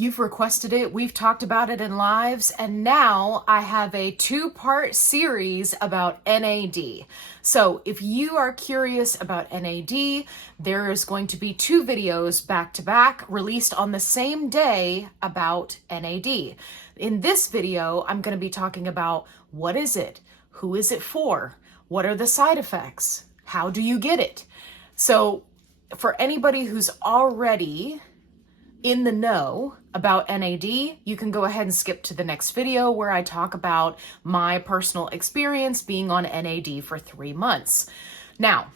You've requested it, we've talked about it in lives, and now I have a 2-part series about NAD. So if you are curious about NAD, there is going to be 2 videos back to back released on the same day about NAD. In this video, I'm going to be talking about what is it, who is it for, what are the side effects, how do you get it? So for anybody who's already in the know about NAD, you can go ahead and skip to the next video where I talk about my personal experience being on NAD for 3 months. Now,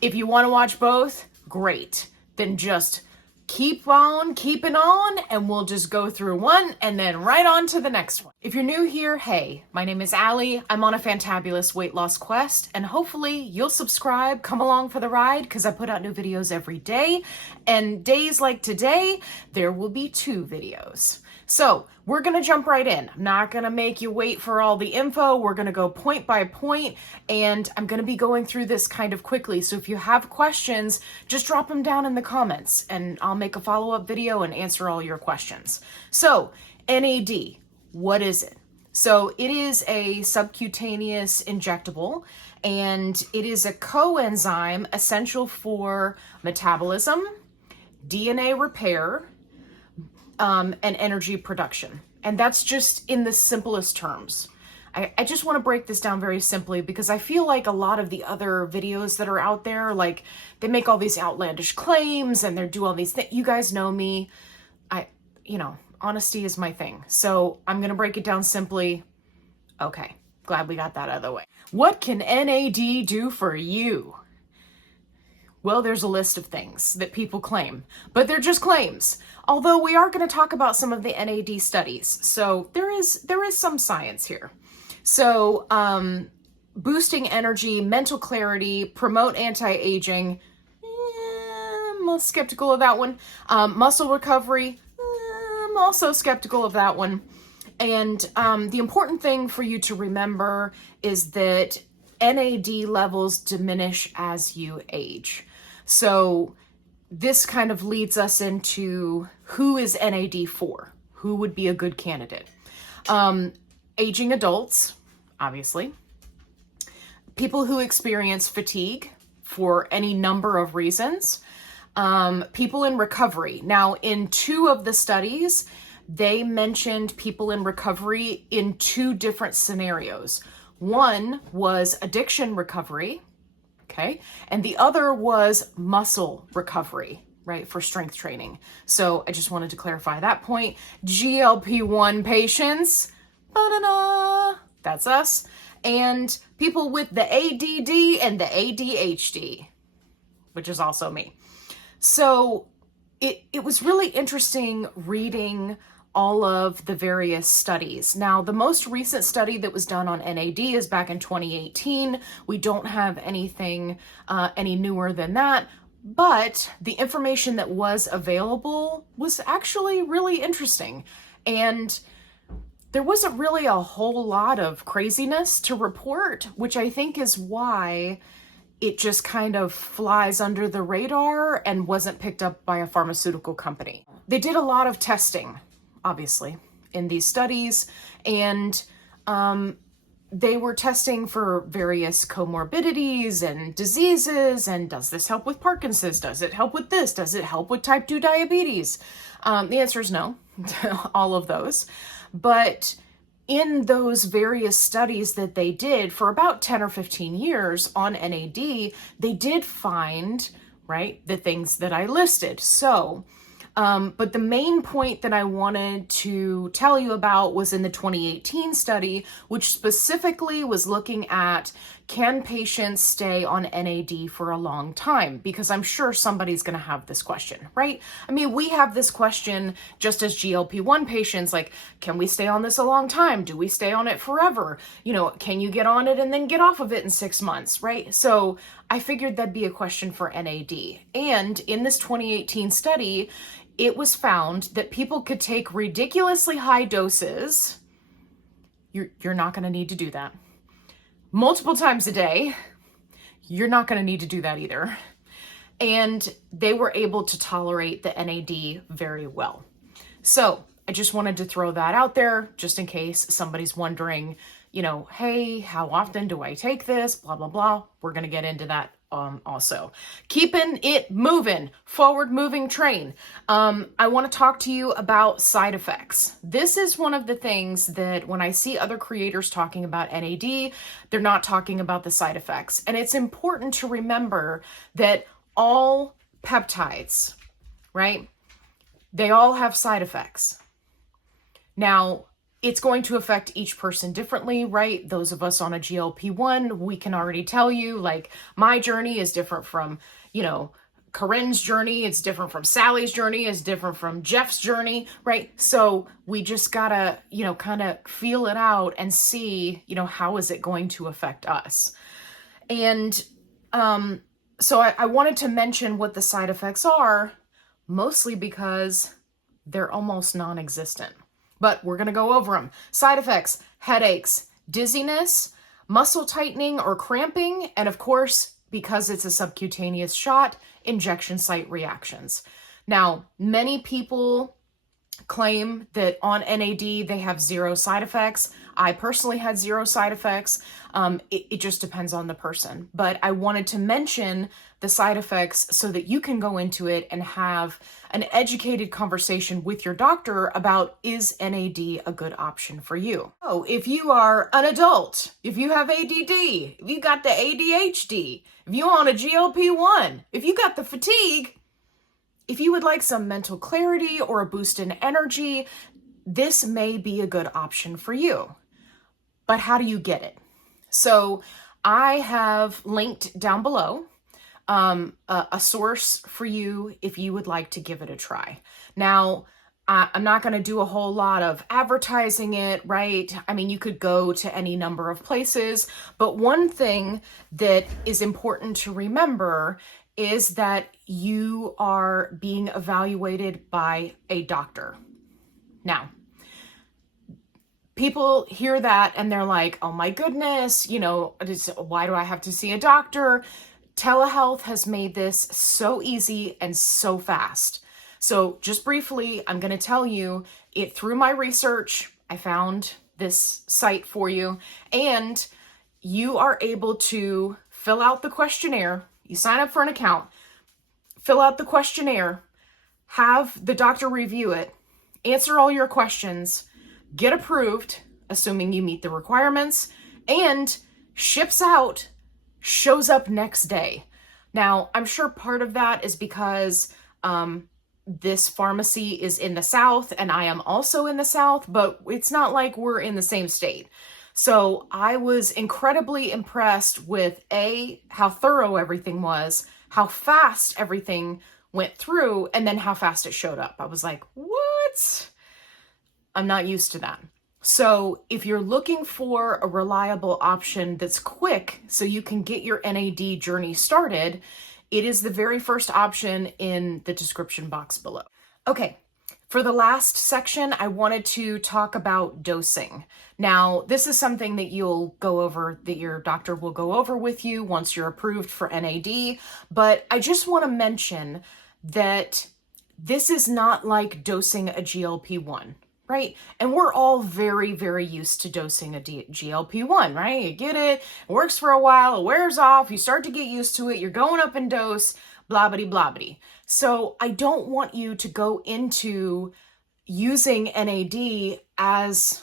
if you want to watch both, great. Then just keep on keeping on and we'll just go through one and then right on to the next one. If you're new here, hey, my name is Allie. I'm on a fantabulous weight loss quest and hopefully you'll subscribe, come along for the ride because I put out new videos every day, and days like today, there will be 2 videos. So we're gonna jump right in. I'm not gonna make you wait for all the info. We're gonna go point by point and I'm gonna be going through this kind of quickly. So if you have questions, just drop them down in the comments and I'll make a follow-up video and answer all your questions. So NAD, what is it? So it is a subcutaneous injectable and it is a coenzyme essential for metabolism, DNA repair, and energy production. And that's just in the simplest terms. I just want to break this down very simply because I feel like a lot of the other videos that are out there, like they make all these outlandish claims and they do all these things. You guys know me. Honesty is my thing. So I'm going to break it down simply. Okay, glad we got that out of the way. What can NAD do for you? Well, there's a list of things that people claim, but they're just claims. Although we are going to talk about some of the NAD studies. So there is some science here. So boosting energy, mental clarity, promote anti-aging. I'm a little skeptical of that one. Muscle recovery. I'm also skeptical of that one. And the important thing for you to remember is that NAD levels diminish as you age. So this kind of leads us into who is NAD for? Who would be a good candidate? Aging adults, obviously. People who experience fatigue for any number of reasons. People in recovery. Now, in 2 of the studies, they mentioned people in recovery in 2 different scenarios. One was addiction recovery, okay? And the other was muscle recovery, right, for strength training. So I just wanted to clarify that point. GLP1 patients, ba-da-da, that's us. And people with the ADD and the ADHD, which is also me. So it was really interesting reading all of the various studies. Now, the most recent study that was done on NAD is back in 2018. We don't have anything any newer than that, but the information that was available was actually really interesting. And there wasn't really a whole lot of craziness to report, which I think is why it just kind of flies under the radar and wasn't picked up by a pharmaceutical company. They did a lot of testing, obviously, in these studies, and they were testing for various comorbidities and diseases, and does this help with Parkinson's? Does it help with this? Does it help with type 2 diabetes? The answer is no, all of those. But in those various studies that they did for about 10 or 15 years on NAD, they did find, right, the things that I listed. So, but the main point that I wanted to tell you about was in the 2018 study, which specifically was looking at, can patients stay on NAD for a long time? Because I'm sure somebody's going to have this question, right? I mean, we have this question just as GLP1 patients, like, can we stay on this a long time? Do we stay on it forever? Can you get on it and then get off of it in 6 months, right? So I figured that'd be a question for NAD. And in this 2018 study, it was found that people could take ridiculously high doses. You're not going to need to do that. Multiple times a day. You're not going to need to do that either. And they were able to tolerate the NAD very well. So I just wanted to throw that out there just in case somebody's wondering, hey, how often do I take this? Blah, blah, blah. We're going to get into that also. Keeping it moving, forward moving train. I want to talk to you about side effects. This is one of the things that when I see other creators talking about NAD, they're not talking about the side effects. And it's important to remember that all peptides, right? They all have side effects. Now, it's going to affect each person differently, right? Those of us on a GLP1, we can already tell you, like, my journey is different from, Corinne's journey. It's different from Sally's journey. It's different from Jeff's journey, right? So we just gotta, kind of feel it out and see, how is it going to affect us? And so I wanted to mention what the side effects are, mostly because they're almost non-existent. But we're going to go over them. Side effects: headaches, dizziness, muscle tightening or cramping, and of course, because it's a subcutaneous shot, injection site reactions. Now, many people claim that on NAD they have zero side effects. I personally had zero side effects. It just depends on the person. But I wanted to mention the side effects so that you can go into it and have an educated conversation with your doctor about, is NAD a good option for you? Oh, if you are an adult, if you have ADD, if you got the ADHD, if you're on a GLP1, if you got the fatigue, if you would like some mental clarity or a boost in energy, this may be a good option for you. But how do you get it? So I have linked down below a source for you if you would like to give it a try. Now, I'm not going to do a whole lot of advertising it, right? I mean, you could go to any number of places, but one thing that is important to remember is that you are being evaluated by a doctor. Now, people hear that and they're like, oh my goodness, why do I have to see a doctor? Telehealth has made this so easy and so fast. So just briefly, I'm going to tell you it through my research. I found this site for you, and you are able to fill out the questionnaire. You sign up for an account, fill out the questionnaire, have the doctor review it, answer all your questions, get approved, assuming you meet the requirements, and ships out, shows up next day. Now, I'm sure part of that is because this pharmacy is in the South and I am also in the South, but it's not like we're in the same state. So I was incredibly impressed with how thorough everything was, how fast everything went through, and then how fast it showed up. I was like, what? I'm not used to that. So if you're looking for a reliable option that's quick so you can get your NAD journey started, it is the very first option in the description box below. Okay, for the last section, I wanted to talk about dosing. Now, this is something that you'll go over, that your doctor will go over with you once you're approved for NAD, but I just want to mention that this is not like dosing a GLP-1. Right? And we're all very, very used to dosing a GLP-1, right? You get it, it works for a while, it wears off, you start to get used to it, you're going up in dose, blah-bitty. So I don't want you to go into using NAD as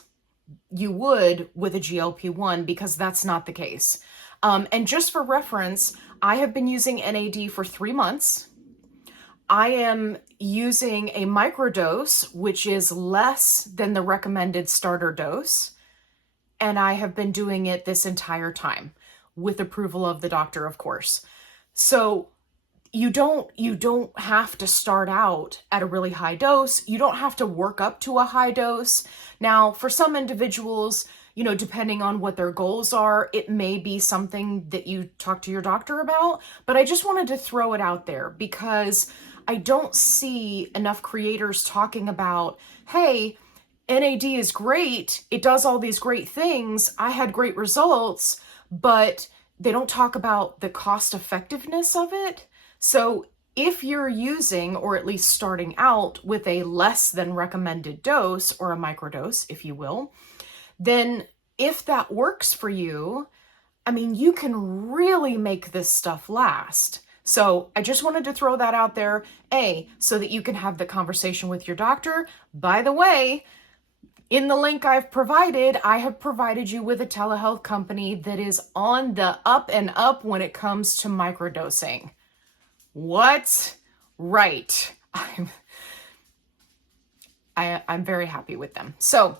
you would with a GLP-1, because that's not the case. And just for reference, I have been using NAD for 3 months. I am using a microdose, which is less than the recommended starter dose, and I have been doing it this entire time with approval of the doctor, of course. So you don't have to start out at a really high dose. You don't have to work up to a high dose. Now, for some individuals, depending on what their goals are, it may be something that you talk to your doctor about, but I just wanted to throw it out there because I don't see enough creators talking about, hey, NAD is great, it does all these great things, I had great results, but they don't talk about the cost effectiveness of it. So if you're using, or at least starting out with a less than recommended dose, or a microdose, if you will, then if that works for you, I mean, you can really make this stuff last. So I just wanted to throw that out there, so that you can have the conversation with your doctor. By the way, in the link I've provided, I have provided you with a telehealth company that is on the up and up when it comes to microdosing. What? Right. I'm very happy with them. So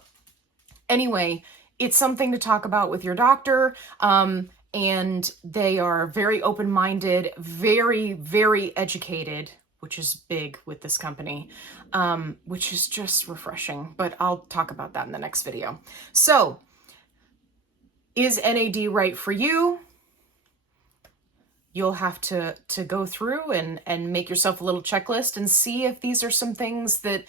anyway, it's something to talk about with your doctor. And they are very open-minded, very, very educated, which is big with this company, which is just refreshing, but I'll talk about that in the next video. So, is NAD right for you? You'll have to go through and make yourself a little checklist and see if these are some things that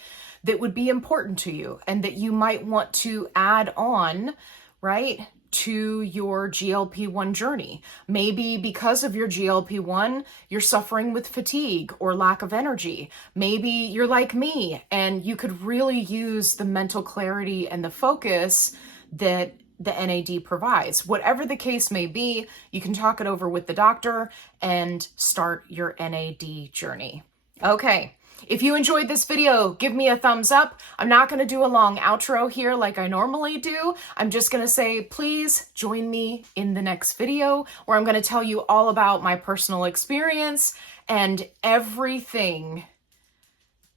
would be important to you and that you might want to add on, right, to your GLP-1 journey. Maybe because of your GLP-1, you're suffering with fatigue or lack of energy. Maybe you're like me and you could really use the mental clarity and the focus that the NAD provides. Whatever the case may be, you can talk it over with the doctor and start your NAD journey. Okay. If you enjoyed this video, give me a thumbs up. I'm not going to do a long outro here like I normally do. I'm just going to say, please join me in the next video where I'm going to tell you all about my personal experience and everything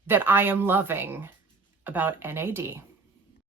that I am loving about NAD.